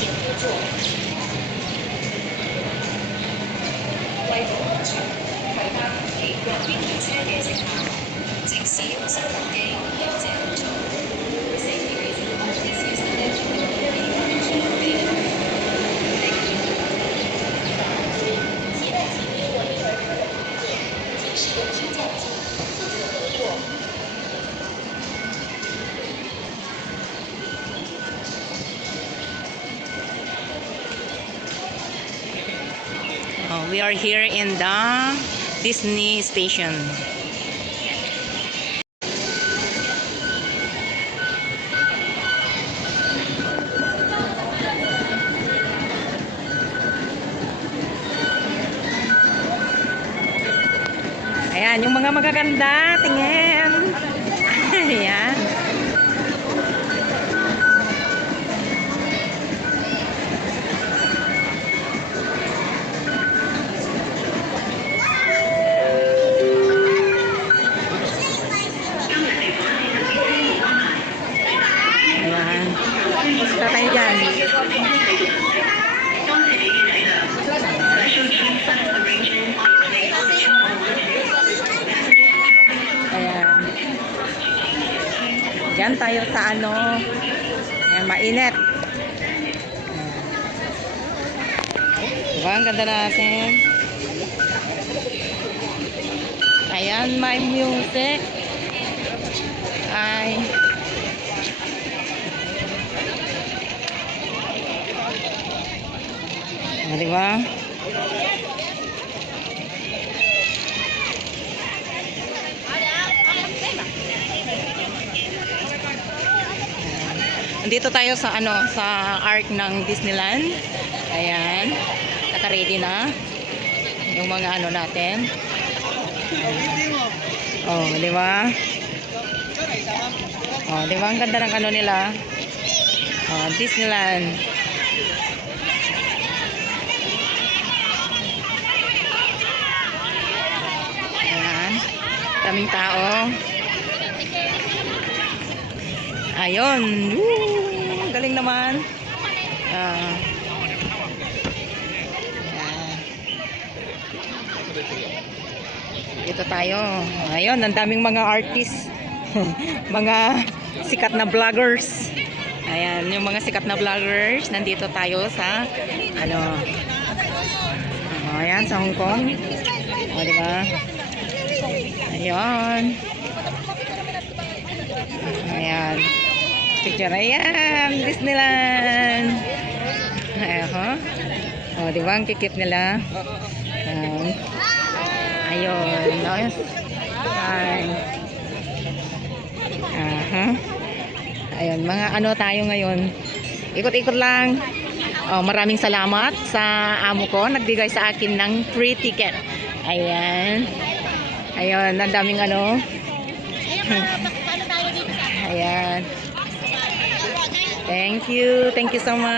请入座。為保安全，攜帶其或邊列車嘅乘客，請使用收銀機，應這樣做。Safety reasons, please use the lift in the very front queue. 期待请与我一会儿可以理解，请使用升降机负责合作。We are here in the Disney station. Ayan, yung mga magaganda, tingin. Ayan. Ayan. Tara tayo dyan. Ayan. Diyan tayo sa ano. Ayan, mainit. Diba, ang ganda natin. Ayan, may music. Ay. Diba? Andito tayo sa ano, sa arc ng Disneyland. Ayan. Naka-ready na yung mga ano natin. Oh, di ba? Oh, di ba ang ganda ng ano nila? Oh, Disneyland. Ayan. Daming tao. Ayun. Woo! Galing naman. Ayan. Dito tayo. Ayun, ang daming mga artists. Mga sikat na vloggers. Ayan, yung mga sikat na vloggers. Nandito tayo sa ano. Ayan, sa Hong Kong. O, diba? Ayun. Ayan. Picture. Ayan, Disneyland. Ayan. O, diba? Ang kikip nila. Ayan. Ayun. Ayun. Ayun, mga ano tayo ngayon. Ikot-ikot lang. Oh, maraming salamat sa amo ko. Nagbigay sa akin ng free ticket. Ayan. Ayun, ang daming ano. Ayan. Thank you. Thank you so much.